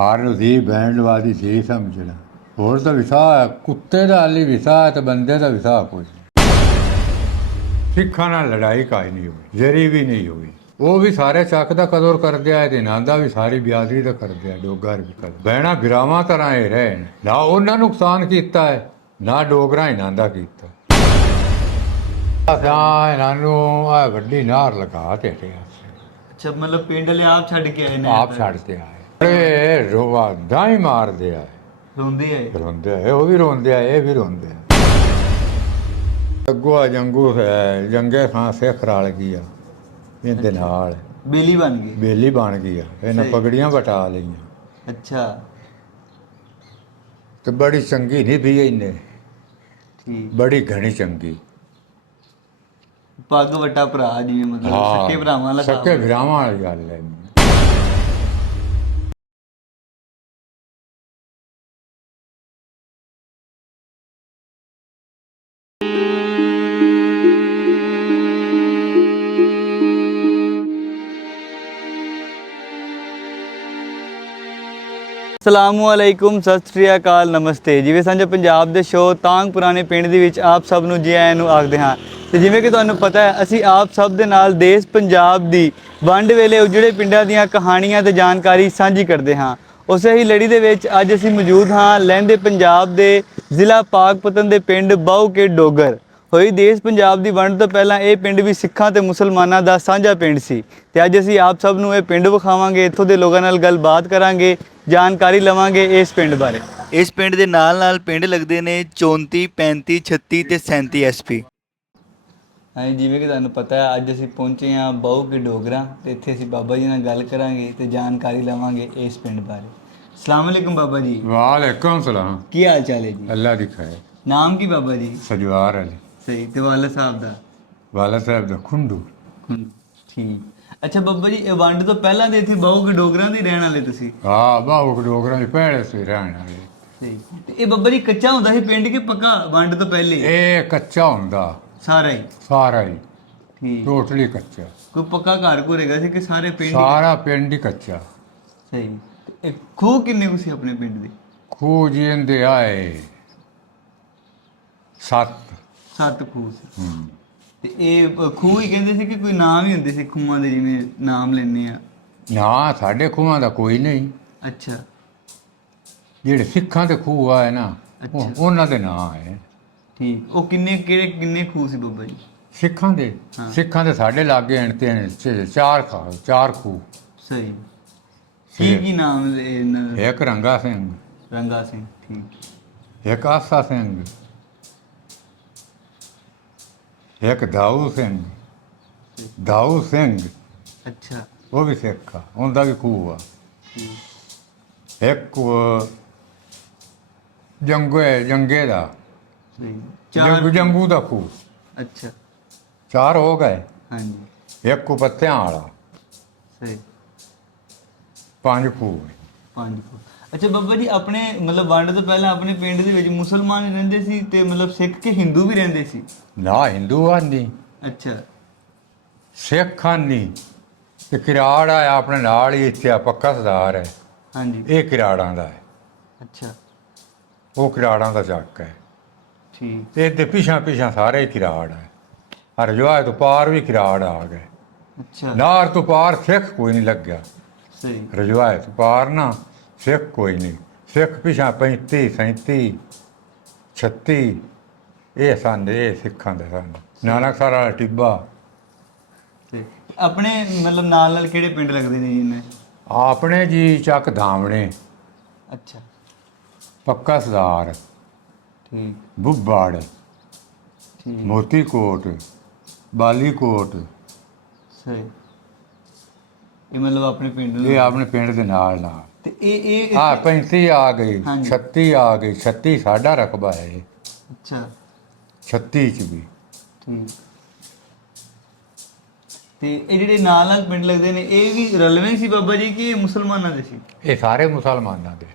ਹਾਰ ਨਸੀਬ ਬੈਣ ਲਵਾਦੀ ਸੀ ਸਮਝਣਾ। ਹੋਰ ਤਾਂ ਵਿਸਾਹ ਹੈ ਕੁੱਤੇ ਦਾ ਹਾਲੀ ਵਿਸਾਹ ਹੈ ਤੇ ਬੰਦੇ ਦਾ ਵਿਸਾਹ ਕੁਝ ਸਿੱਖਾਂ ਨਾਲ ਲੜਾਈ ਕਾਈ ਨਹੀਂ ਹੋਈ ਜਰੀ ਵੀ ਨਹੀਂ ਹੋਈ। ਉਹ ਵੀ ਸਾਰੇ ਚੱਕ ਦਾ ਕਦਰ ਕਰਦੇ ਆਏ ਤੇ ਨਾਂਦਾ ਵੀ ਸਾਰੀ ਬਿਆਦਰੀ ਦਾ ਕਰਦੇ ਆ ਡੋਗਰ ਵੀ ਕਰ ਬਹਿਣਾ ਬਿਰਾਵਾਂ ਤਰ੍ਹਾਂ ਇਹ ਰਹੇ ਨੇ। ਨਾ ਉਹਨਾਂ ਨੁਕਸਾਨ ਕੀਤਾ ਹੈ ਨਾ ਡੋਗਰਾ ਇਹਨਾਂ ਦਾ ਕੀਤਾ। ਅਸਾਂ ਇਹਨਾਂ ਨੂੰ ਆ ਵੱਡੀ ਨਾਰ ਲਗਾ ਤੇ ਅੱਛਾ ਮਤਲਬ ਪਿੰਡ ਵਾਲੇ ਆਪ ਛੱਡ ਕੇ ਆਏ ਨੇ? ਆਪ ਛੱਡਦੇ ਆਏ। ਏ ਰੋਵਾ ਦਾਈ ਮਾਰਦੇ ਆਏ ਰੋਂਦੇ ਆਏ ਰੋਂਦੇ ਆਏ ਉਹ ਵੀ ਰੋਂਦੇ ਆਏ ਇਹ ਵੀ ਰੋਂਦੇ ਆ। ਅੱਗੋਂ ਆ ਜੰਗੂ ਹੈ ਜੰਗੇ ਖਾਂ ਸਿੱਖ ਰਲ ਗਿਆ ਇਹਦੇ ਨਾਲ। ਬੇਲੀ ਬਣ ਗਈ। ਬੇਲੀ ਬਣ ਗਿਆ ਇਹਨਾਂ ਸਹੀ। ਪਗੜੀਆਂ ਵਟਾ ਲਈਆਂ। ਅੱਛਾ। ਤੇ ਬੜੀ ਚੰਗੀ ਨਹੀਂ ਵੀ ਇਹਨੇ। ਠੀਕ। ਬੜੀ ਘਣੀ ਚੰਗੀ। ਪੱਗ ਵੱਟਾ ਭਰਾ ਜਿਵੇਂ ਮਤਲਬ ਸੱਕੇ ਭਰਾਵਾਂ ਵਾਲਾ ਸੱਕੇ। ਭਰਾਵਾਂ ਵਾਲੀ ਗੱਲ ਹੈ ਅਸਲਾਮੁਅਲੈਕੁਮ ਸਤਿ ਸ੍ਰੀ ਅਕਾਲ, ਨਮਸਤੇ। ਜਿਵੇਂ ਸਾਂਝਾ ਪੰਜਾਬ ਦੇ ਸ਼ੋਅ ਤਾਂਗ ਪੁਰਾਣੇ ਪਿੰਡ ਦੇ ਵਿੱਚ ਆਪ ਸਭ ਨੂੰ ਜੀ ਆਇਆਂ ਨੂੰ ਆਖਦੇ ਹਾਂ। ਤੇ ਜਿਵੇਂ ਕਿ ਤੁਹਾਨੂੰ ਪਤਾ ਹੈ, ਅਸੀਂ ਆਪ ਸਭ ਦੇ ਨਾਲ ਦੇਸ਼ ਪੰਜਾਬ ਦੀ ਵੰਡ ਵੇਲੇ ਉਜੜੇ ਪਿੰਡਾਂ ਦੀਆਂ ਕਹਾਣੀਆਂ ਤੇ ਜਾਣਕਾਰੀ ਸਾਂਝੀ ਕਰਦੇ ਹਾਂ। ਉਸੇ ਹੀ ਲੜੀ ਦੇ ਵਿੱਚ ਅੱਜ ਅਸੀਂ ਮੌਜੂਦ ਹਾਂ ਲਹਿੰਦੇ ਪੰਜਾਬ ਦੇ ਜ਼ਿਲ੍ਹਾ ਪਾਕਪਤਨ ਦੇ ਪਿੰਡ ਬਾਉ ਕੇ ਡੋਗਰ। ਹੋਈ ਦੇਸ਼ ਪੰਜਾਬ ਦੀ ਵੰਡ ਤੋਂ ਪਹਿਲਾਂ ਇਹ ਪਿੰਡ ਵੀ ਸਿੱਖਾਂ ਤੇ ਮੁਸਲਮਾਨਾਂ ਦਾ ਸਾਂਝਾ ਪਿੰਡ ਸੀ। ਤੇ ਅੱਜ ਅਸੀਂ ਆਪ ਸਭ ਨੂੰ ਇਹ ਪਿੰਡ ਵਿਖਾਵਾਂਗੇ ਇੱਥੋਂ ਦੇ ਲੋਕਾਂ ਨਾਲ ਗੱਲਬਾਤ ਕਰਾਂਗੇ ਜਾਣਕਾਰੀ ਲਵਾਂਗੇ ਇਸ ਪਿੰਡ ਬਾਰੇ। ਇਸ ਪਿੰਡ ਦੇ ਨਾਲ ਨਾਲ ਪਿੰਡ ਲੱਗਦੇ ਨੇ 34 35 36 ਤੇ 37 ਐਸਪੀ ਹਾਂਜੀ ਜਿਵੇਂ ਕਿ ਤੁਹਾਨੂੰ ਪਤਾ ਹੈ ਅੱਜ ਅਸੀਂ ਪਹੁੰਚੇ ਹਾਂ ਬਾਉ ਕੇ ਡੋਗਰਾ ਤੇ ਇੱਥੇ ਅਸੀਂ ਬਾਬਾ ਜੀ ਨਾਲ ਗੱਲ ਕਰਾਂਗੇ ਤੇ ਜਾਣਕਾਰੀ ਲਵਾਂਗੇ ਇਸ ਪਿੰਡ ਬਾਰੇ। ਅਸਲਾਮ ਅਲੈਕੁਮ ਬਾਬਾ ਜੀ। ਵਾਲੇਕੁਮ ਸਲਾਮ। ਕੀ ਹਾਲ ਚਾਲ ਹੈ ਜੀ? ਅੱਲਾ ਦੀ ਖੈਰ। ਨਾਮ ਕੀ ਬਾਬਾ ਜੀ? ਸਜਵਾਰ ਅਲੀ। ਸਹੀ ਤੇ ਵਾਲਾ ਸਾਹਿਬ ਦਾ? ਵਾਲਾ ਸਾਹਿਬ ਦਾ ਖੁੰਡੂ। ਠੀਕ। ਅੱਛਾ ਬੱਬਾ ਜੀ ਇਹ ਵੰਡ ਤੋਂ ਪਹਿਲਾਂ ਦੇ ਇੱਥੇ ਬਾਹੂ ਡੋਗਰਾਂ ਦੇ ਰਹਿਣ ਵਾਲੇ ਤੁਸੀਂ? ਆ ਬਾਹੂ ਡੋਗਰਾਂ ਦੇ ਪਹਿਲੇ ਸੀ ਰਹਿਣ ਵਾਲੇ। ਤੇ ਇਹ ਬੱਬਾ ਜੀ ਕੱਚਾ ਹੁੰਦਾ ਸੀ ਪਿੰਡ ਕਿ ਪੱਕਾ ਵੰਡ ਤੋਂ ਪਹਿਲੇ? ਇਹ ਕੱਚਾ ਹੁੰਦਾ। ਸਾਰਾ ਹੀ? ਸਾਰਾ ਹੀ। ਠੀਕ। ਟੋਟਲੀ ਕੱਚਾ। ਕੋਈ ਪੱਕਾ ਘਰ ਕੋ ਰਹੇਗਾ ਸੀ ਕਿ ਸਾਰੇ ਪਿੰਡ ਹੀ? ਸਾਰਾ ਪਿੰਡ ਹੀ ਕੱਚਾ। ਸਹੀ। ਇਹ ਖੂਹ ਕਿੰਨੇ ਕੁ ਸੀ ਆਪਣੇ ਪਿੰਡ ਦੇ? ਖੂਹ ਜੀਂਦੇ ਆਏ ਸੱਤ। ਸੱਤ ਖੂਹ ਸੀ। ਹੂੰ। ਤੇ ਇਹ ਖੂਹ ਹੀ ਕਹਿੰਦੇ ਸੀ ਕਿ ਕੋਈ ਨਾਮ ਹੀ ਹੁੰਦੇ ਸੀ ਖੂਹਾਂ ਦੇ ਜਿਵੇਂ ਨਾਮ ਲੈਣੇ ਆ? ਨਾ ਸਾਡੇ ਖੂਹਾਂ ਦਾ ਕੋਈ ਨਹੀਂ। ਅੱਛਾ। ਜਿਹੜੇ ਸਿੱਖਾਂ ਦੇ ਖੂਹ ਆਏ ਨਾ ਉਹ-। ਉਹਨਾਂ ਦੇ ਨਾਂ ਹੈ ਠੀਕ। ਉਹ ਕਿੰਨੇ ਕਿਹੜੇ ਕਿੰਨੇ ਖੂਹ ਸੀ ਬੱਬਾ ਜੀ? ਸਿੱਖਾਂ ਦੇ। ਹਾਂ। ਸਿੱਖਾਂ ਦੇ ਸਾਡੇ ਲਾਗੇ ਤਿੰਨ ਛੇ- ਚਾਰ ਖਾ ਚਾਰ ਖੂਹ। ਸਹੀ। ਕੀ ਕੀ ਨਾਮ ਲੈ ਇਹਨਾਂ ਦਾ? ਇੱਕ ਰੰਗਾ ਸਿੰਘ। ਰੰਗਾ ਸਿੰਘ ਠੀਕ। ਇੱਕ ਆਸਾ ਸਿੰਘ। ਇੱਕ ਦਾਊ ਸਿੰਘ। ਦਾਊ ਸਿੰਘ। ਅੱਛਾ। ਉਹ ਵੀ ਸਿੱਖ ਆ। ਉਹਦਾ ਵੀ ਖੂਹ ਆ। ਇੱਕ ਜੰਗੇ ਜੰਗੇ ਦਾ। ਜੰਗੂ ਚਾਰ ਜੰਗੂ ਦਾ ਖੂਹ। ਅੱਛਾ। ਚਾਰ ਹੋ ਗਏ। ਹਾਂਜੀ। ਇੱਕ ਪੱਤਿਆਂ ਵਾਲਾ। ਸਹੀ। ਪੰਜ ਖੂਹ ਪੰਜ ਖੂਹ ਅੱਛਾ ਬੱਬਾ ਜੀ ਆਪਣੇ ਮਤਲਬ ਵੰਡ ਤੋਂ ਪਹਿਲਾਂ ਆਪਣੇ ਪਿੰਡ ਦੇ ਵਿੱਚ ਮੁਸਲਮਾਨ ਰਹਿੰਦੇ ਸੀ ਤੇ ਮਤਲਬ ਸਿੱਖ ਕੇ ਹਿੰਦੂ ਵੀ ਰਹਿੰਦੇ ਸੀ? ਨਾ ਹਿੰਦੂ ਆਂਦੀ ਅੱਛਾ। ਸਿੱਖ ਆਂਦੀ ਤੇ ਕਿਰਾੜ ਆ ਆਪਣੇ ਨਾਲ ਹੀ ਇੱਥੇ ਆ ਪੱਕਾ ਸਰਦਾਰ ਹੈ। ਹਾਂਜੀ। ਇਹ ਕਿਰਾੜਾਂ ਦਾ ਹੈ। ਅੱਛਾ। ਉਹ ਕਿਰਾੜਾਂ ਦਾ ਚੱਕ ਹੈ। ਠੀਕ। ਤੇ ਇਹਦੇ ਪਿਛਾਂ ਪਿਛਾਂ ਸਾਰੇ ਕਿਰਾੜ ਹੈ। ਹਰ ਜਵਾਏ ਤੋਂ ਪਾਰ ਵੀ ਕਿਰਾੜ ਆ ਗਏ। ਅੱਛਾ। ਨਾਰ ਤੋਂ ਪਾਰ ਸਿੱਖ ਕੋਈ ਨਹੀਂ ਲੱਗਿਆ। ਸਹੀ। ਰਜਵਾਏ ਤੋਂ ਪਾਰ ਨਾ ਸਿੱਖ ਕੋਈ ਨਹੀਂ। ਸਿੱਖ ਪਿਛਾਂ 35 37 36 ਇਹ ਸਨ ਇਹ ਸਿੱਖਾਂ ਦੇ ਸਨ। ਨਾਨਕ ਸਰ ਵਾਲਾ ਟਿੱਬਾ। ਆਪਣੇ ਮਤਲਬ ਨਾਲ ਨਾਲ ਕਿਹੜੇ ਪਿੰਡ ਲੱਗਦੇ ਨੇ ਜੀ ਆਪਣੇ ਜੀ ਚੱਕ ਧਾਮਣੇ ਅੱਛਾ। ਪੱਕਾ ਸਰਦਾਰ। ਠੀਕ। ਬੁੱਬਾੜ। ਠੀਕ। ਮੋਤੀ ਕੋਟ। ਬਾਲੀ ਕੋਟ ਸਹੀ। ਇਹ ਮਤਲਬ ਆਪਣੇ ਪਿੰਡ ਨੂੰ? ਇਹ ਆਪਣੇ ਪਿੰਡ ਦੇ ਨਾਲ ਨਾਲ। ਤੇ ਇਹ ਇਹ ਆ 35 ਆ ਗਈ ਹਾਂਜੀ। 36 ਆ ਗਈ 36 ਸਾਡਾ ਰਕਬਾ ਹੈ ਇਹ। ਅੱਛਾ। 36 ਚ ਵੀ। ਠੀਕ। ਤੇ ਇਹ ਜਿਹੜੇ ਨਾਲ ਨਾਲ ਪਿੰਡ ਲੱਗਦੇ ਨੇ ਇਹ ਵੀ ਰਲਵੇਂ ਸੀ ਬਾਬਾ ਜੀ ਕਿ ਇਹ ਮੁਸਲਮਾਨਾਂ ਦੇ ਸੀ? ਇਹ ਸਾਰੇ ਮੁਸਲਮਾਨਾਂ ਦੇ।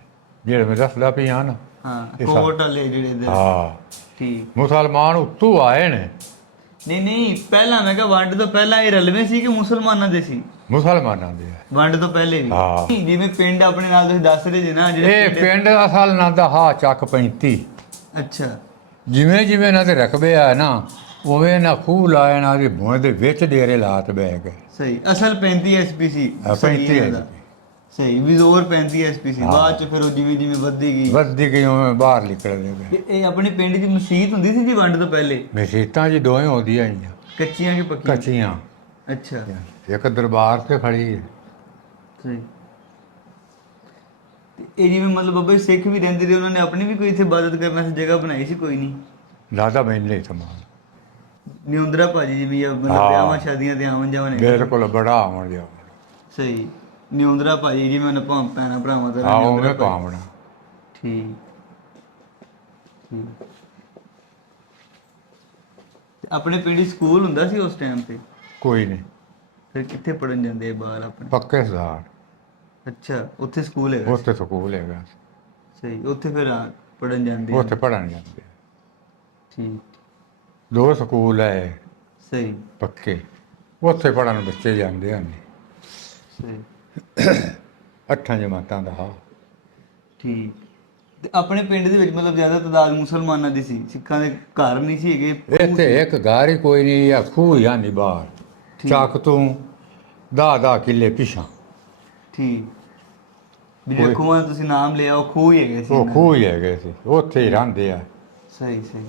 ਜਿਹੜੇ ਮੈਂ ਦੱਸਦਾ ਪਿਆ ਨਾ ਹਾਂ ਕੋਟ ਵਾਲੇ ਜਿਹੜੇ ਇੱਧਰ। ਹਾਂ। ਠੀਕ। ਮੁਸਲਮਾਨ ਉੱਤੋਂ ਆਏ ਨੇ। ਨਹੀਂ ਨਹੀਂ ਪਹਿਲਾਂ ਮੈਂ ਕਿਹਾ ਵੰਡ ਤੋਂ ਪਹਿਲਾਂ ਇਹ ਰਲਵੇਂ ਸੀ ਕਿ ਮੁਸਲਮਾਨਾਂ ਦੇ ਸੀ? ਮੁਸਲਮਾਨਾਂ ਦੇ ਆ। ਵੰਡ ਤੋਂ ਪਹਿਲੇ ਵੀ। ਹਾਂ। ਜਿਵੇਂ ਪਿੰਡ ਆਪਣੇ ਨਾਲ ਤੁਸੀਂ ਦੱਸ ਰਹੇ ਜੀ ਨਾ ਜਿਹੜੇ ਇਹ ਪਿੰਡ ਅਸਲ ਨਾਂ ਦਾ ਹਾ ਚੱਕ 35 ਅੱਛਾ। ਜਿਵੇਂ ਜਿਵੇਂ ਇਹਨਾਂ ਦੇ ਰਕਬੇ ਆ ਨਾ ਉਵੇਂ ਨਾ ਖੂਹ ਲਾਇਆ ਨਾ ਦੀ ਭੂਏ ਦੇ ਵਿੱਚ ਡੇਰੇ ਲਾਤ ਬਹਿ ਗਏ। ਸਹੀ। ਅਸਲ 35 ਐਸਪੀਸੀ ਹਾਂ, 35 ਹੈ ਸਹੀ ਵਿਜ਼ੋਰ 35 ਐਸਪੀਸੀ ਹਾਂ। ਬਾਅਦ ਚ ਫਿਰ ਉਹ ਜਿਵੇਂ ਜਿਵੇਂ ਵੱਧਦੀ ਗਈ। ਵੱਧਦੀ ਗਈ ਉਵੇਂ ਬਾਹਰ ਨਿਕਲਦੇ ਗਏ। ਤੇ ਇਹ ਆਪਣੇ ਪਿੰਡ ਦੀ ਮਸਜਿਦ ਹੁੰਦੀ ਸੀ ਜੀ ਵੰਡ ਤੋਂ ਪਹਿਲੇ? ਮਸੀਤਾਂ ਜੀ ਦੋਵੇਂ ਹੁੰਦੀਆਂ ਆਈਆਂ। ਕੱਚੀਆਂ ਕਿ ਪੱਕੀਆਂ? ਕੱਚੀਆਂ। ਅੱਛਾ। ਇੱਕ ਦਰਬਾਰ ਤੇ ਖੜੀ ਹੈ। ਸਹੀ। ਤੇ ਇਹ ਜਿਵੇਂ ਮਤਲਬ ਬਾਬਾ ਜੀ ਸਿੱਖ ਵੀ ਰਹਿੰਦੇ ਰਹੇ ਉਹਨਾਂ ਨੇ ਆਪਣੀ ਵੀ ਕੋਈ ਇੱਥੇ ਇਬਾਦਤ ਕਰਨ ਵਾਸਤੇ ਜਗ੍ਹਾ ਬਣਾਈ ਸੀ ਕੋਈ ਨਹੀਂ। ਲਾਦਾ ਮੈਨੇ। ਸਮਾਨ ਨਿਉਂਦਰਾ ਭਾਜੀ ਜੀ ਵੀ ਆ ਮਤਲਬ ਹਾਂ। ਵਿਆਹਾਂ ਸ਼ਾਦੀਆਂ ਤੇ ਆਉਣ ਜਾਵਣ ਬਿਲਕੁਲ ਬੜਾ ਆਉਣ ਜਾ ਸਹੀ। ਨਿਉਂਦਰਾ ਭਾਜੀ ਜਿਵੇਂ ਉਹਨਾਂ ਭਾਂ ਪੈਣਾ ਭਰਾਵਾਂ ਦਾ ਨਿਉਂਦਰਾ ਭਾਜੀ। ਪਾਵਣਾ ਠੀਕ। ਠੀਕ। ਤੇ ਆਪਣੇ ਪਿੰਡ ਹੀ ਸਕੂਲ ਹੁੰਦਾ ਸੀ ਉਸ ਟਾਈਮ ਤੇ? ਕੋਈ ਨਹੀਂ। ਫਿਰ ਕਿੱਥੇ ਪੜਨ ਜਾਂਦੇ ਆ ਬਾਹਰ ਆਪਣੇ? ਪੱਕੇ ਸਜ਼ਾਰ ਅੱਛਾ ਉੱਥੇ ਸਕੂਲ ਹੈਗਾ ਉੱਥੇ ਸਕੂਲ ਹੈਗਾ। ਸਹੀ ਉੱਥੇ ਫਿਰ ਪੜਨ ਜਾਂਦੇ ਆ। ਉੱਥੇ ਪੜਨ ਜਾਂਦੇ ਆ। ਠੀਕ। ਦੋ ਸਕੂਲ ਹੈ ਸਹੀ। ਪੱਕੇ। ਉੱਥੇ ਪੜਨ ਬੱਚੇ ਜਾਂਦੇ ਹਨ ਸਹੀ। ਅੱਠਾਂ ਜਮਾਤਾਂ ਦਾ ਹਾ ਠੀਕ। ਤੇ ਆਪਣੇ ਪਿੰਡ ਦੇ ਵਿੱਚ ਮਤਲਬ ਜ਼ਿਆਦਾ ਤਾਦਾਦ ਮੁਸਲਮਾਨਾਂ ਦੀ ਸੀ। ਸਿੱਖਾਂ ਦੇ ਘਰ ਨਹੀਂ ਸੀ ਹੈਗੇ। ਇੱਥੇ ਇੱਕ ਘਰ ਹੀ ਕੋਈ ਨਹੀਂ ਆ ਖੂਹ ਜਾਂ ਨਹੀਂ ਬਾਹਰ। ਚੱਕ ਤੋਂ ਦਾ ਦਾ ਕਿੱਲੇ ਪਿਛਾਂ ਠੀਕ। ਵੀ ਜਿਹੜੇ ਖੂਹਾਂ ਦਾ ਤੁਸੀਂ ਨਾਮ ਲਿਆ ਉਹ ਖੂਹ ਹੀ ਹੈਗੇ ਸੀ ਉਹ। ਖੂਹ ਹੀ ਹੈਗੇ ਸੀ। ਉੱਥੇ ਹੀ ਰਹਿੰਦੇ ਆ। ਸਹੀ ਸਹੀ।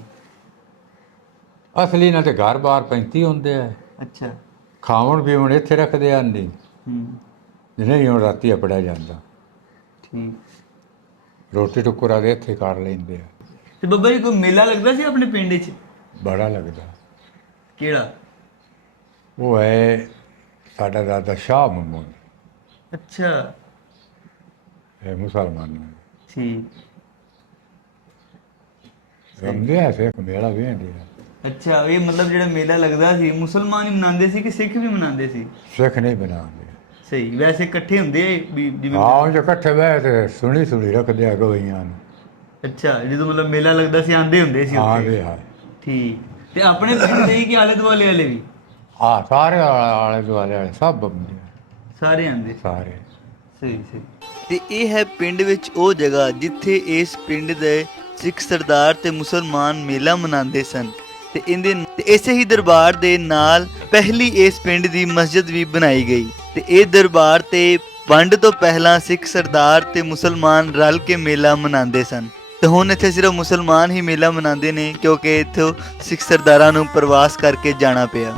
ਅਸਲੀ ਨਾਲ ਤੇ ਘਰ ਬਾਹਰ 35 ਹੁੰਦੇ ਆ। ਅੱਛਾ। ਖਾਵਣ ਪੀਵਣ ਇੱਥੇ ਰੱਖਦੇ ਆਂ ਨਹੀਂ। ਹੂੰ। ਨਹੀਂ ਹੁਣ ਰਾਤੀ ਆਪੜਾ ਜਾਂਦਾ। ਠੀਕ। ਰੋਟੀ ਟੁਕਰਾ ਦੇ ਇੱਥੇ ਕਰ ਲੈਂਦੇ ਆ। ਤੇ ਬੱਬਾ ਜੀ ਕੋਈ ਮੇਲਾ ਲੱਗਦਾ ਸੀ ਆਪਣੇ ਪਿੰਡ 'ਚ? ਬੜਾ ਲੱਗਦਾ। ਕਿਹੜਾ? ਉਹ ਹੈ ਸਾਡਾ ਦਾਦਾ ਸ਼ਾਹ ਮਮੂਦ ਅੱਛਾ। ਇਹ ਮੁਸਲਮਾਨ ਹੈ ਠੀਕ। ਸਮਝਿਆ ਐਸੇ ਇੱਕ ਮੇਲਾ ਵੀ ਹੈ ਅੱਛਾ ਇਹ ਮਤਲਬ ਜਿਹੜਾ ਮੇਲਾ ਲੱਗਦਾ ਸੀ ਮੁਸਲਮਾਨ ਹੀ ਮਨਾਉਂਦੇ ਸੀ ਕਿ ਸਿੱਖ ਵੀ ਮਨਾਉਂਦੇ ਸੀ? ਸਿੱਖ ਨਹੀਂ ਬਣਾਉਂਦੇ ਸਹੀ ਵੈਸੇ ਇਕੱਠੇ ਹੁੰਦੇ ਵੀ ਜਿਵੇਂ ਹਾਂ ਜੋ ਇਕੱਠੇ ਬਹਿ ਤੇ ਸੁਣੀ ਸੁਣੀ ਰੱਖਦੇ ਆ ਗਵਈਆਂ ਨੂੰ। ਅੱਛਾ ਜਦੋਂ ਮਤਲਬ ਮੇਲਾ ਲੱਗਦਾ ਸੀ ਆਂਦੇ ਹੁੰਦੇ ਸੀ ਹਾਂ ਉੱਥੇ? ਵੀ ਹਾਂ ਠੀਕ। ਤੇ ਆਪਣੇ ਪਿੰਡ ਦੇ ਹੀ ਕਿ ਆਲੇ ਦੁਆਲੇ ਵਾਲੇ ਵੀ? ਹਾਂ ਸਾਰੇ ਆਲੇ ਆਲੇ ਦੁਆਲੇ ਵਾਲੇ ਸਭ ਬੰਦੇ ਆ, ਸਾਰੇ ਆਂਦੇ ਸਾਰੇ। ਸਹੀ ਸਹੀ। ਤੇ ਇਹ ਹੈ ਪਿੰਡ ਵਿੱਚ ਉਹ ਜਗ੍ਹਾ ਜਿੱਥੇ ਇਸ ਪਿੰਡ ਦੇ ਸਿੱਖ ਸਰਦਾਰ ਤੇ ਮੁਸਲਮਾਨ ਮੇਲਾ ਮਨਾਉਂਦੇ ਸਨ। ਤੇ ਇਹਦੇ ਤੇ ਇਸੇ ਹੀ ਦਰਬਾਰ ਦੇ ਨਾਲ ਪਹਿਲੀ ਇਸ ਪਿੰਡ ਦੀ ਮਸਜਿਦ ਵੀ ਬਣਾਈ ਗਈ। ਤੇ ਇਹ ਦਰਬਾਰ ਤੇ ਵੰਡ ਤੋਂ ਪਹਿਲਾਂ ਸਿੱਖ ਸਰਦਾਰ ਤੇ ਮੁਸਲਮਾਨ ਰਲ ਕੇ ਮੇਲਾ ਮਨਾਉਂਦੇ ਸਨ। ਤੇ ਹੁਣ ਇੱਥੇ ਸਿਰਫ ਮੁਸਲਮਾਨ ਹੀ ਮੇਲਾ ਮਨਾਉਂਦੇ ਨੇ ਕਿਉਂਕਿ ਇੱਥੋਂ ਸਿੱਖ ਸਰਦਾਰਾਂ ਨੂੰ ਪ੍ਰਵਾਸ ਕਰਕੇ ਜਾਣਾ ਪਿਆ।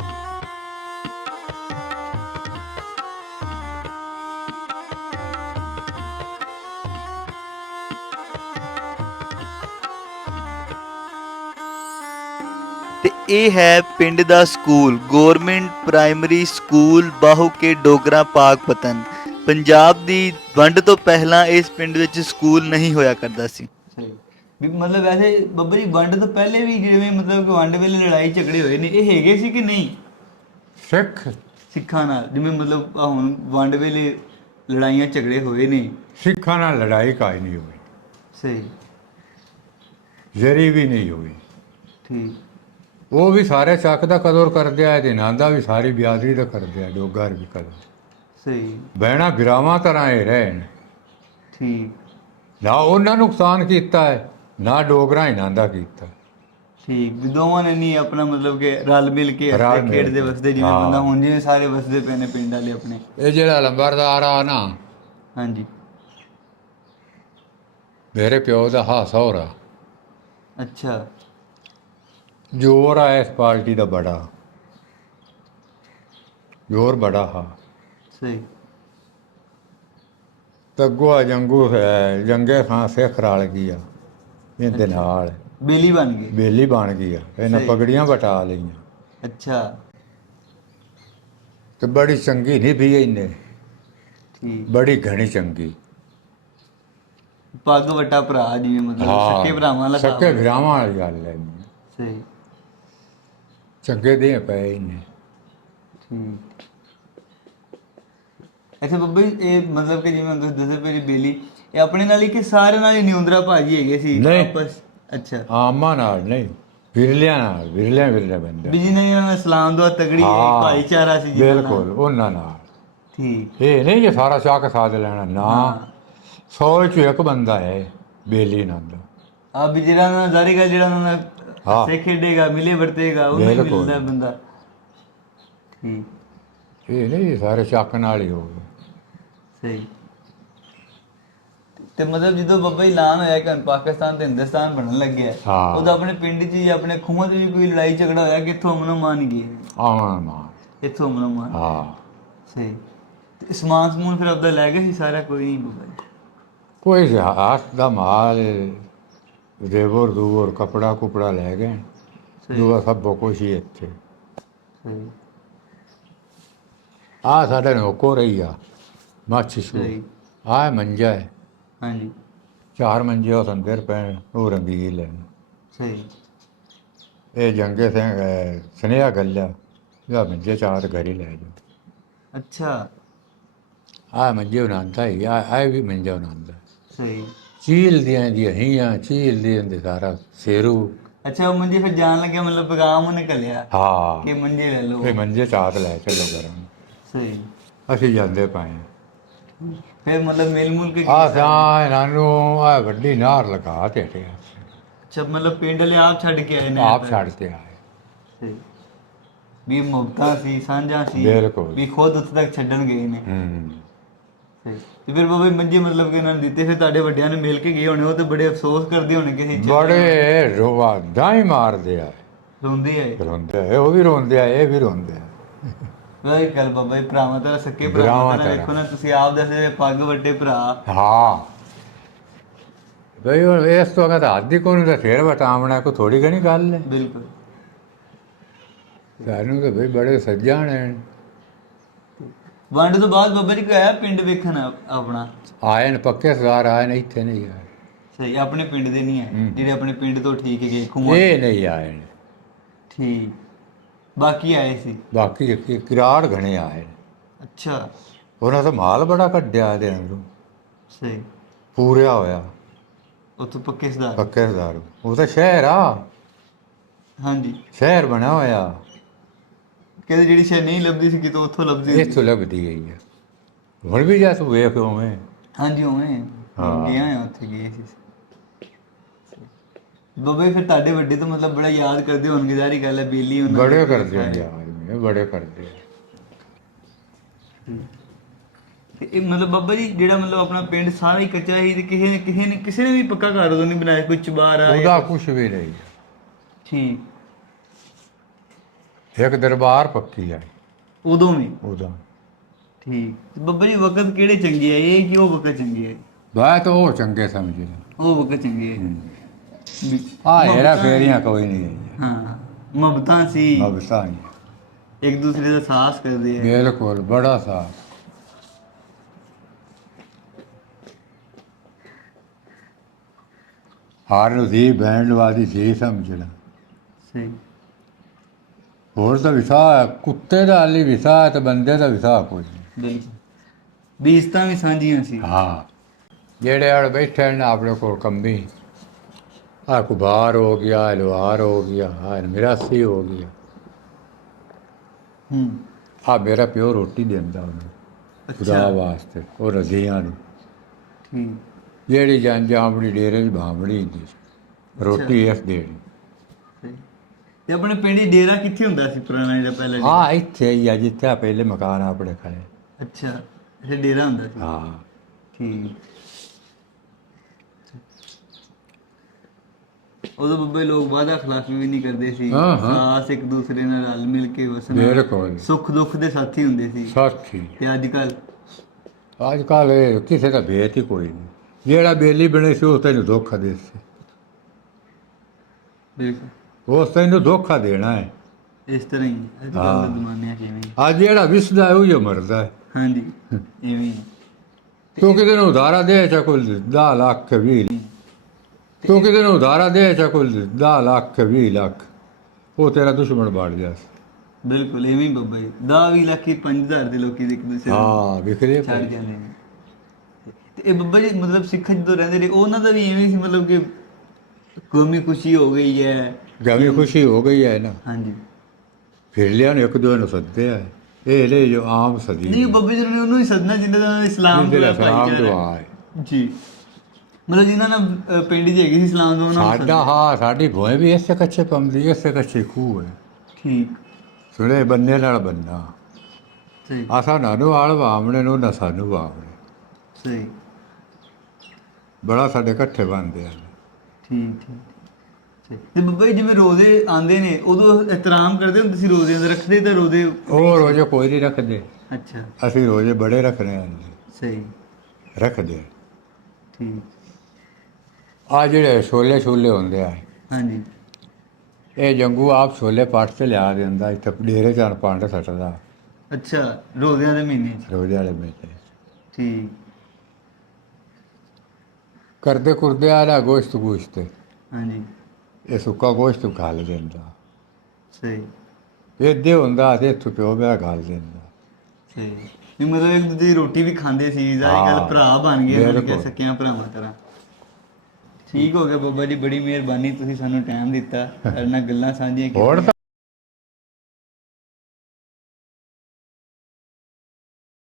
ਤੇ ਇਹ ਹੈ ਪਿੰਡ ਦਾ school government primary school Bahu Ke Dogra Pakpattan Punjab ਦੀ ਵੰਡ ਤੋਂ ਪਹਿਲਾਂ ਇਸ ਪਿੰਡ ਵਿੱਚ ਸਕੂਲ ਨਹੀਂ ਹੋਇਆ ਕਰਦਾ ਸੀ। ਵੀ ਮਤਲਬ ਵੈਸੇ ਬੱਬਾ ਜੀ ਵੰਡ ਤੋਂ ਪਹਿਲੇ ਵੀ ਜਿਵੇਂ ਮਤਲਬ ਕਿ ਵੰਡ ਵੇਲੇ ਲੜਾਈ ਝਗੜੇ ਹੋਏ ਨੇ ਇਹ ਹੈਗੇ ਸੀ ਕਿ ਨਹੀਂ? ਸਿੱਖ। ਸਿੱਖਾਂ ਨਾਲ ਜਿਵੇਂ ਮਤਲਬ ਆਹ ਹੁਣ ਵੰਡ ਵੇਲੇ ਲੜਾਈਆਂ ਝਗੜੇ ਹੋਏ ਨੇ। ਸਿੱਖਾਂ ਨਾਲ ਲੜਾਈ ਕਾਈ ਨਹੀਂ ਹੋਈ। ਸਹੀ। ਜਰੀ ਵੀ ਨਹੀਂ ਹੋਈ। ਠੀਕ। ਉਹ ਵੀ ਸਾਰੇ ਚੱਕ ਦਾ ਕਦਰ ਕਰਦੇ ਆ ਇਹਦੇ ਨਾਂ ਦਾ ਵੀ ਸਾਰੀ ਬਿਆਦਰੀ ਦਾ ਕਰਦੇ ਆ ਡੋਗਰ ਵੀ ਕਦਰ ਸਹੀ। ਬਹਿਣਾ ਵਿਰਾਵਾਂ ਤਰ੍ਹਾਂ ਇਹ ਰਹੇ ਨੇ ਠੀਕ। ਨਾ ਉਹਨਾਂ ਨੁਕਸਾਨ ਕੀਤਾ ਹੈ ਨਾ ਡੋਗਰਾ ਇਹਨਾਂ ਦਾ ਕੀਤਾ। ਠੀਕ। ਵੀ ਦੋਵਾਂ ਨੇ ਨਹੀਂ ਆਪਣਾ ਮਤਲਬ ਕਿ ਰਲ ਮਿਲ ਕੇ ਰਲ ਮਿਲ ਖੇਡਦੇ। ਵਸਦੇ ਜਿਵੇਂ ਹਾਂ। ਬੰਦਾ ਹੁਣ ਜਿਵੇਂ ਸਾਰੇ ਵਸਦੇ ਪਏ ਨੇ ਪਿੰਡ ਵਾਲੇ ਆਪਣੇ। ਇਹ ਜਿਹੜਾ ਲੰਬਰਦਾਰ ਆ ਨਾ। ਹਾਂਜੀ। ਮੇਰੇ ਪਿਓ ਦਾ ਹਾ ਸਹੁਰਾ ਅੱਛਾ। ਜੋਰ ਆ ਇਸ ਪਾਰਟੀ ਦਾ ਬੜਾ। ਜੋਰ ਬੜਾ ਹਾ ਸਹੀ। ਤੱਗਵਾ ਜੰਗੂ ਹੈ ਜੰਗੇ ਖਾਂ ਸਿੱਖ ਰਲ ਗਈ ਆ ਇਹਦੇ ਨਾਲ। ਬੇਲੀ ਬਣ ਗਈ। ਬੇਲੀ ਬਣ ਗਈ ਆ ਇਹਨਾਂ। ਪਗੜੀਆਂ ਬਟਾ ਲਈਆਂ। ਅੱਛਾ। ਤੇ ਬੜੀ ਚੰਗੀ ਨਹੀਂ ਵੀ ਇਹਨੇ। ਠੀਕ। ਬੜੀ ਘਣੀ ਚੰਗੀ। ਪੱਗ ਵਟਾ ਭਰਾ ਜਿਵੇਂ ਮਤਲਬ ਸੱਕੇ ਭਰਾਵਾਂ ਵਾਲਾ। ਸੱਕੇ ਭਰਾਵਾਂ ਵਾਲੀ ਗੱਲ ਹੈ ਸਹੀ। ਚੰਗੇ ਦੇ ਪਏ ਇਹਨੇ ਠੀਕ ਅੱਛਾ ਬੱਬਾ ਇਹ ਮਤਲਬ ਕਿ ਜਿਵੇਂ ਤੁਸੀਂ ਦੱਸੇ ਪਏ ਬੇਲੀ ਇਹ ਆਪਣੇ ਨਾਲ ਹੀ ਕਿ ਸਾਰੇ ਨਾਲ ਹੀ ਨਿਉਂਦਰਾ ਭਾਜੀ ਹੈਗੇ ਸੀ ਨਹੀਂ। ਆਪਸ ਅੱਛਾ ਆਮਾਂ ਨਾਲ ਨਹੀਂ ਵਿਰਲਿਆਂ ਨਾਲ ਵਿਰਲਿਆਂ ਵਿਰਲੇ ਬੰਦੇ ਵੀ ਜਿਹਨੇ ਇਹਨਾਂ ਨਾਲ ਇਸਲਾਮ ਦਾ ਤਗੜੀ ਹਾਂ, ਭਾਈਚਾਰਾ ਸੀ ਜਿਹਨਾਂ ਨਾਲ। ਬਿਲਕੁਲ ਉਹਨਾਂ ਨਾਲ ਠੀਕ ਇਹ ਨਹੀਂ ਜੇ ਸਾਰਾ ਚੱਕ ਸਾਧ ਲੈਣਾ ਨਾ। ਸੌ ਚ ਇੱਕ ਬੰਦਾ ਹੈ ਬੇਲੀ ਨੰਦ ਆ ਵੀ ਜਿਹੜਾ ਨਾ ਜ਼ਾਰੀ ਗੱਲ ਜਿਹੜਾ ਨਾ ਹਾਂ। ਸੇ ਖੇਡੇਗਾ ਮਿਲੇ ਵਰਤੇਗਾ ਉਹਨੂੰ ਹੀ ਬਿਲਕੁਲ। ਮਿਲਦਾ ਬੰਦਾ। ਠੀਕ ਇਹ ਨਹੀਂ ਸਾਰੇ ਚੱਕ ਨਾਲ ਹੀ ਹੋਵੇ ਸਹੀ। ਤੇ ਮਤਲਬ ਜਦੋਂ ਬੱਬਾ ਹੀ ਐਲਾਨ ਹੋਇਆ ਕਿ ਹੁਣ ਪਾਕਿਸਤਾਨ ਤੇ ਹਿੰਦੁਸਤਾਨ ਬਣਨ ਲੱਗਿਆ ਹਾਂ। ਉਦੋਂ ਆਪਣੇ ਪਿੰਡ 'ਚ ਜਾਂ ਆਪਣੇ ਖੂਹਾਂ 'ਚ ਵੀ ਕੋਈ ਲੜਾਈ ਝਗੜਾ ਹੋਇਆ? ਕਿ ਇੱਥੋਂ ਅਮਨੋ ਮਾਨ ਗਏ? ਆਵਾਂ ਮਾਰ ਇੱਥੋਂ ਅਮਨੋ ਮਾਨ? ਹਾਂ। ਸਹੀ। ਤੇ ਸਮਾਨ ਸਮੂਨ ਫਿਰ ਆਪਦਾ ਲੈ ਗਏ ਸੀ ਸਾਰਾ ਕੋਈ ਨਹੀਂ ਬੱਬਾ ਜੀ? ਕੋਈ ਹੱਥ ਦਾ ਮਾਲ ਰੇਵਰ ਦੂਵਰ ਕਪੜਾ ਕੁਪੜਾ ਲੈ ਗਏ। ਦੂਆ ਸਭ ਕੁਛ ਹੀ ਇੱਥੇ। ਆ ਸਾਡਾ ਨੌਕੋ ਰਹੀ ਆ। ਮਾਛੀ ਸ਼ੂ ਆ ਮੰਜਾ ਹੈ। ਹਾਂਜੀ। ਚਾਰ ਮੰਜੇ ਉਸ ਅੰਦਰ ਪੈਣ ਉਹ ਰੰਗੀਲ ਹੈ ਸਹੀ। ਇਹ ਜੰਗੇ ਸਿੰਘ ਸੁਨੇਹਾ ਗੱਲਿਆ ਇਹ ਮੰਜੇ ਚਾਰ ਘਰ ਲੈ ਜਾ। ਅੱਛਾ। ਆ ਮੰਜੇ ਉਨਾਂਦਾ ਹੀ ਆ ਵੀ ਮੰਜਾ ਉਨਾਂਦਾ ਸਹੀ। ਚੀਲ ਦੀਆਂ ਦੀ ਹੀਆਂ ਚੀਲ ਦੀਆਂ ਦੇ ਸਾਰਾ ਸੇਰੂ। ਅੱਛਾ ਉਹ ਮੰਜੇ ਫਿਰ ਜਾਣ ਲੱਗਿਆ ਮਤਲਬ ਪੈਗਾਮ ਉਹਨੇ ਕੱਲਿਆ ਹਾਂ। ਕਿ ਮੰਜੇ ਲੈ ਲਓ। ਇਹ ਮੰਜੇ ਚਾਰ ਲੈ ਚੱਲੋ ਕਰਾਂ ਸਹੀ। ਅਸੀਂ ਜਾਂਦੇ ਪਏ ਫਿਰ ਮਤਲਬ ਮਿਲ ਮੁਲ ਕੇ ਆ ਸਾਂ ਇਹਨਾਂ ਨੂੰ ਆ ਵੱਡੀ ਨਾਰ ਲਗਾ ਤੇ ਅੱਛਾ ਮਤਲਬ ਪਿੰਡ ਵਾਲੇ ਆਪ ਛੱਡ ਕੇ ਆਏ ਨੇ? ਆਪ ਛੱਡ ਤੇ ਆਏ। ਸਹੀ। ਵੀ ਮੁਕਤਾ ਸੀ ਸਾਂਝਾ ਸੀ ਬਿਲਕੁਲ। ਵੀ ਖੁਦ ਉੱਥੇ ਤੱਕ ਛੱਡਣ ਗਏ ਨੇ। ਹੂੰ। ਤੇ ਫਿਰ ਬਾਬਾ ਜੀ ਮੰਜੇ ਮਤਲਬ ਕਿ ਇਹਨਾਂ ਨੇ ਦਿੱਤੇ ਫਿਰ ਤੁਹਾਡੇ ਵੱਡਿਆਂ ਨੇ ਮਿਲ ਕੇ ਗਏ ਹੋਣੇ ਉਹ ਤੇ ਬੜੇ ਅਫਸੋਸ ਕਰਦੇ ਹੋਣੇ ਕਿ ਅਸੀਂ ਚੱਲ- ਬੜੇ ਰੋਵਾ ਦਾਈ ਮਾਰਦੇ ਆ। ਰੋਂਦੇ ਆਏ ਰੋਂਦੇ ਆ ਉਹ ਵੀ ਰੋਂਦੇ ਆ ਇਹ ਵੀ ਰੋਂਦੇ ਆ। ਵਾਹ ਗੱਲ ਬਾਬਾ ਜੀ ਭਰਾਵਾਂ ਤਾਂ ਸੱਕੇ ਭਰਾਵਾਂ ਭਰਾਵਾਂ ਤਾਂ ਤਰ੍ਹਾਂ। ਵੇਖੋ ਨਾ ਤੁਸੀਂ ਆਪ ਦੱਸਦੇ ਪਏ, ਪੱਗ ਵੱਡੇ ਭਰਾ। ਹਾਂ। ਬਈ ਹੁਣ ਇਸ ਤੋਂ ਅਗਰ ਹੱਥ ਦੀ ਕੋਈ ਤਾਂ ਫੇਰ ਬਟਾਵਣਾ ਕੋ ਥੋੜੀ ਘਣੀ ਗੱਲ ਹੈ। ਬਿਲਕੁਲ। ਸਾਨੂੰ ਤਾਂ ਬਈ ਬੜੇ ਸੱਜਣ ਹੈ ਵੰਡ ਤੋਂ ਬਾਅਦ ਬਾਬਾ ਜੀ ਕੋਈ ਆਇਆ ਪਿੰਡ ਵੇਖਣ ਆਪ- ਆਪਣਾ? ਆਏ ਨੇ ਪੱਕੇ ਸਰਦਾਰ ਆਏ ਨੇ ਇੱਥੇ ਨਹੀਂ ਆਏ। ਸਹੀ ਆਪਣੇ ਪਿੰਡ ਦੇ ਨਹੀਂ ਆਏ? ਹੂੰ। ਜਿਹੜੇ ਆਪਣੇ ਪਿੰਡ ਤੋਂ ਠੀਕ ਗਏ ਖੂਹਾਂ ਇਹ ਨਹੀਂ ਆਏ ਨੇ। ਠੀਕ। ਬਾਕੀ ਆਏ ਸੀ? ਬਾਕੀ ਕਿ- ਕਿਰਾੜ ਘਣੇ ਆਏ ਨੇ। ਅੱਛਾ। ਉਹਨਾਂ ਦਾ ਮਾਲ ਬੜਾ ਕੱਢਿਆ ਇਹਦੇ ਅੰਦਰੋਂ। ਸਹੀ। ਪੂਰਿਆ ਹੋਇਆ। ਉੱਥੋਂ ਪੱਕੇ ਸਰਦਾਰ ਪੱਕੇ ਸਰਦਾਰ ਉਹ ਤਾਂ ਸ਼ਹਿਰ ਆ। ਹਾਂਜੀ। ਸ਼ਹਿਰ ਬਣਿਆ ਹੋਇਆ। ਕਹਿੰਦੇ ਜਿਹੜੀ ਸ਼ੈ ਨਹੀਂ ਲੱਭਦੀ ਸੀ ਕਿਤੋਂ ਉੱਥੋਂ ਲੱਭਦੀ ਸੀ। ਇੱਥੋਂ ਲੱਭਦੀ ਗਈ ਹੈ ਹੁਣ ਵੀ ਜਾ ਤੂੰ ਵੇਖ ਉਵੇਂ। ਹਾਂਜੀ ਉਵੇਂ। ਹਾਂ। ਗਿਆ ਆ ਉੱਥੇ ਗਏ ਸੀ। ਬਾਬੇ ਫਿਰ ਤੁਹਾਡੇ ਵੱਡੇ ਤੋਂ ਮਤਲਬ ਬੜਾ ਯਾਦ ਕਰਦੇ ਹੋਣਗੇ ਜ਼ਾਰੀ ਗੱਲ ਹੈ ਬੇਲੀ ਉਹਨਾਂ ਬੜੇ ਕਰਦੇ ਆ ਯਾਰ ਇਹ ਬੜੇ ਕਰਦੇ ਆ। ਤੇ ਇਹ ਮਤਲਬ ਬਾਬਾ ਜੀ ਜਿਹੜਾ ਮਤਲਬ ਆਪਣਾ ਪਿੰਡ ਸਾਰਾ ਹੀ ਕੱਚਾ ਸੀ ਤੇ ਕਿਸੇ ਨੇ ਕਿਸੇ ਨੇ ਕਿਸੇ ਨੇ ਵੀ ਪੱਕਾ ਘਰ ਉਦੋਂ ਨਹੀਂ ਬਣਾਇਆ ਕੋਈ ਚਬਾਰਾ ਉਹਦਾ ਕੁਛ ਵੀ ਨਹੀਂ। ਠੀਕ। ਇੱਕ ਦਰਬਾਰ ਪੱਕੀ ਹੈ ਉਦੋਂ ਵੀ? ਉਹਦਾ ਠੀਕ। ਤੇ ਬੱਬਾ ਜੀ ਵਕਤ ਕਿਹੜੇ ਚੰਗੇ ਆ? ਇਹ ਕਿ ਉਹ ਵਕਤ ਚੰਗੇ ਆ? ਬਾਤ ਉਹ ਚੰਗੇ ਸਮਝੇ। ਉਹ ਵਕਤ ਚੰਗੇ ਆ। ਵੀ- ਆ ਹੈਰਾ ਫੇਰੀਆਂ ਕੋਈ ਨਹੀਂ ਹੈ ਹਾਂ ਮੁਹੱਬਤਾਂ ਸੀ। ਮਬਸਾ ਇੱਕ ਦੂਸਰੇ ਦਾ ਸਾਥ ਕਰਦੇ ਆ। ਬਿਲਕੁਲ ਬੜਾ ਸਾਥ ਹਾਰ ਨੂੰ ਦੀ ਬੈਂਡ ਵਾਦੀ ਸੀ ਸਮਝਣਾ। ਸਹੀ। ਹੋਰ ਤਾਂ ਵਿਸਾ ਕੁੱਤੇ ਦਾ ਹਾਲੀ ਵਿਸਾ ਹੈ ਤੇ ਬੰਦੇ ਦਾ ਵਿਸਾ ਕੋਈ ਨਹੀਂ। ਬਿਲਕੁਲ। ਬੀਸਤਾਂ ਵੀ ਸਾਂਝੀਆਂ ਸੀ। ਹਾਂ। ਜਿਹੜੇ ਆੜ ਬੈਠੇ ਨੇ ਆਪਣੇ ਕੋਲ ਕੰਬੀ ਆ ਕੁਬਾਰ ਹੋ ਗਿਆ ਲਵਾਰ ਹੋ ਗਿਆ ਆ ਮਿਰਾਸੀ ਹੋ ਗਿਆ ਹੂੰ। ਆ ਮੇਰਾ ਪਿਓ ਰੋਟੀ ਦਿੰਦਾ ਉਹਨੂੰ ਖੁਦਾ ਅੱਛਾ ਵਾਸਤੇ ਉਹ ਰਜ਼ੀਆਂ ਨੂੰ। ਠੀਕ। ਜਿਹੜੀ ਜਾਂਜਾਂ ਆਪਣੀ ਡੇਰੇ ਬਾਂਬੜੀ ਹੁੰਦੀ ਸੀ ਰੋਟੀ ਇਸ ਦੇਣੀ। ਸਹੀ। ਤੇ ਆਪਣੇ ਪਿੰਡ ਹੀ ਡੇਰਾ ਕਿੱਥੇ ਹੁੰਦਾ ਸੀ ਪੁਰਾਣਾ ਜਿਹੜਾ ਪਹਿਲਾਂ ਜਿਹੜਾ? ਹਾਂ ਇੱਥੇ ਹੀ ਆ ਜਿੱਥੇ ਆਹ ਪਹਿਲੇ ਮਕਾਨ ਆਪਣੇ ਖੜੇ ਅੱਛਾ ਇਹ ਡੇਰਾ ਹੁੰਦਾ ਸੀ? ਹਾਂ। ਠੀਕ। ਉਦੋਂ ਬੱਬੇ ਲੋਕ ਵਾਦਾ ਖਿਲਾਫੀ ਵੀ ਨਹੀਂ ਕਰਦੇ ਸੀ। ਹਾਂ, ਇੱਕ ਦੂਸਰੇ ਨਾਲ ਰਲ ਮਿਲ ਕੇ ਵਸਣਾ। ਬਿਲਕੁਲ। ਸੁੱਖ ਦੁੱਖ ਦੇ ਸਾਥੀ ਹੁੰਦੇ ਸੀ। ਸਾਥੀ। ਤੇ ਅੱਜ ਕੱਲ ਅੱਜ ਕੱਲ ਕਿਸੇ ਦਾ ਭੇਤ ਹੀ ਕੋਈ ਨਹੀਂ। ਜਿਹੜਾ ਬੇਲੀ ਬਣੇ ਸੀ ਉਹ ਤੈਨੂੰ ਧੋਖਾ ਦੇ ਸੀ। ਬਿਲਕੁਲ। ਉਸ ਤੈਨੂੰ ਧੋਖਾ ਦੇਣਾ ਹੈ। ਇਸ ਤਰ੍ਹਾਂ ਹੀ ਅੱਜ ਕੱਲ ਹਾਂ। ਦੇ ਜ਼ਮਾਨੇ ਕਿਵੇਂ ਅੱਜ ਜਿਹੜਾ ਵਿਸਦਾ ਹੈ ਉਹ ਹੀ ਮਰਦਾ ਹੈ। ਹਾਂਜੀ ਐਵੇਂ ਹੀ। ਤੂੰ ਕਿਤੇ ਨੂੰ ਉਧਾਰਾ ਦੇ ਚਾ ਕੋਈ 10 ਲੱਖ 20 ਤੂੰ ਕਿਤੇ ਨੂੰ ਉਧਾਰਾ ਦੇ ਚਾ ਕੋਈ 10 ਲੱਖ 20 ਲੱਖ। ਉਹ ਤੇਰਾ ਦੁਸ਼ਮਣ ਬਣ ਗਿਆ। ਬਿਲਕੁਲ ਐਵੇਂ ਹੀ ਬੱਬਾ ਜੀ। 10 20 ਲੱਖ ਹੀ 5000 ਦੇ ਲੋਕੀ ਦੇ ਇੱਕ ਦੂਸਰੇ ਨੂੰ ਹਾਂ ਵਿਖਰੇ ਛੱਡ ਜਾਂਦੇ ਨੇ। ਤੇ ਇਹ ਬੱਬਾ ਜੀ ਮਤਲਬ ਸਿੱਖ ਜਦੋਂ ਰਹਿੰਦੇ ਨੇ ਉਹਨਾਂ ਦਾ ਵੀ ਐਵੇਂ ਸੀ ਮਤਲਬ ਕਿ ਕੌਮੀ ਖੁਸ਼ੀ ਹੋ ਗਈ ਹੈ। ਗਮੀ ਖੁਸ਼ੀ ਹੋ ਗਈ ਹੈ ਨਾ। ਹਾਂਜੀ। ਫਿਰ ਲਿਆ ਨੇ ਇੱਕ ਦੋ ਨੂੰ ਸੱਦਿਆ ਇਹ ਲੈ ਜੋ ਆਮ ਸਦੀ ਨਹੀਂ ਬੱਬੇ ਜੀ ਨੇ ਉਹਨੂੰ ਹੀ ਸਦਨਾ ਜਿੰਨਾ ਦਾ ਇਸਲਾਮ ਦਾ ਭਾਈਚਾਰਾ ਹੈ। ਜੀ। ਮਤਲਬ ਜਿਨ੍ਹਾਂ ਨਾਲ ਪਿੰਡ 'ਚ ਹੈਗੀ ਸੀ ਇਸਲਾਮ ਦਾ ਉਹਨਾਂ ਸਾਡਾ ਹਾਂ ਸਾਡੀ ਭੋਏ ਵੀ ਇਸੇ ਕੱਚੇ ਪੰਦੀ ਇਸੇ ਕੱਚੇ ਖੂਹ ਹੈ। ਠੀਕ। ਸੁਣੇ ਬੰਨੇ ਨਾਲ ਬੰਨਾ ਸਹੀ। ਆਸਾ ਨਾਨੂੰ ਆਲ ਵਾਮਣੇ ਨੂੰ ਨਾ ਸਾਨੂੰ ਵਾਮਣੇ। ਸਹੀ। ਬੜਾ ਸਾਡੇ ਇਕੱਠੇ ਬੰਦੇ ਆ। ਠੀਕ ਠੀਕ ਸਹੀ। ਤੇ ਬੱਬਾ ਜੀ ਜਿਵੇਂ ਰੋਜ਼ੇ ਆਉਂਦੇ ਨੇ ਉਦੋਂ ਇਹਤਰਾਮ ਕਰਦੇ ਹੁੰਦੇ ਸੀ ਰੋਜ਼ੇ ਅੰਦਰ? ਰੱਖਦੇ ਤਾਂ ਰੋਜ਼ੇ? ਉਹ ਰੋਜ਼ੇ ਕੋਈ ਨਹੀਂ ਰੱਖਦੇ। ਅੱਛਾ। ਅਸੀਂ ਰੋਜ਼ੇ ਬੜੇ ਰੱਖਣੇ ਆ ਸਹੀ। ਰੱਖਦੇ ਠੀਕ। ਆ ਜਿਹੜੇ ਛੋਲੇ ਛੋਲੇ ਹੁੰਦੇ ਆ ਹਾਂਜੀ। ਇਹ ਜੰਗੂ ਆਪ ਛੋਲੇ ਪਾਟ ਤੇ ਲਿਆ ਦਿੰਦਾ ਇੱਥੇ ਡੇਰੇ ਚਾਣ ਪਾਂਡ ਸੱਟਦਾ। ਅੱਛਾ ਰੋਜ਼ਿਆਂ ਦੇ ਮਹੀਨੇ 'ਚ? ਰੋਜ਼ੇ ਵਾਲੇ ਮੇਲੇ ਠੀਕ। ਕਰਦੇ ਕੁਰਦੇ ਆਲਾ ਗੋਸ਼ਤ ਗੋਸ਼ਤ। ਹਾਂਜੀ। ਇਹ ਸੁੱਕਾ ਗੋਸ਼ਤ ਗਾਲ ਦਿੰਦਾ ਸਹੀ। ਇਹ ਦੇ ਹੁੰਦਾ ਤੇ ਇੱਥੋਂ ਪਿਓ ਮੇਰਾ ਗਾਲ ਦਿੰਦਾ ਸਹੀ। ਨਹੀਂ ਮਤਲਬ ਇੱਕ ਦੂਜੇ ਦੀ ਰੋਟੀ ਵੀ ਖਾਂਦੇ ਸੀ ਕੱਲ ਹਾਂ, ਭਰਾ ਬਣ ਗਏ ਉਹਨਾਂ ਕਹਿ। ਸਕਿਆ ਭਰਾਵਾਂ ਤਰ੍ਹਾਂ। ਠੀਕ ਹੋ ਗਿਆ ਬਾਬਾ ਜੀ ਬੜੀ ਮਿਹਰਬਾਨੀ ਤੁਸੀਂ ਸਾਨੂੰ ਟਾਈਮ ਦਿੱਤਾ ਸਾਡੇ ਨਾਲ ਗੱਲਾਂ ਸਾਂਝੀਆਂ ਕੀਤੀਆਂ।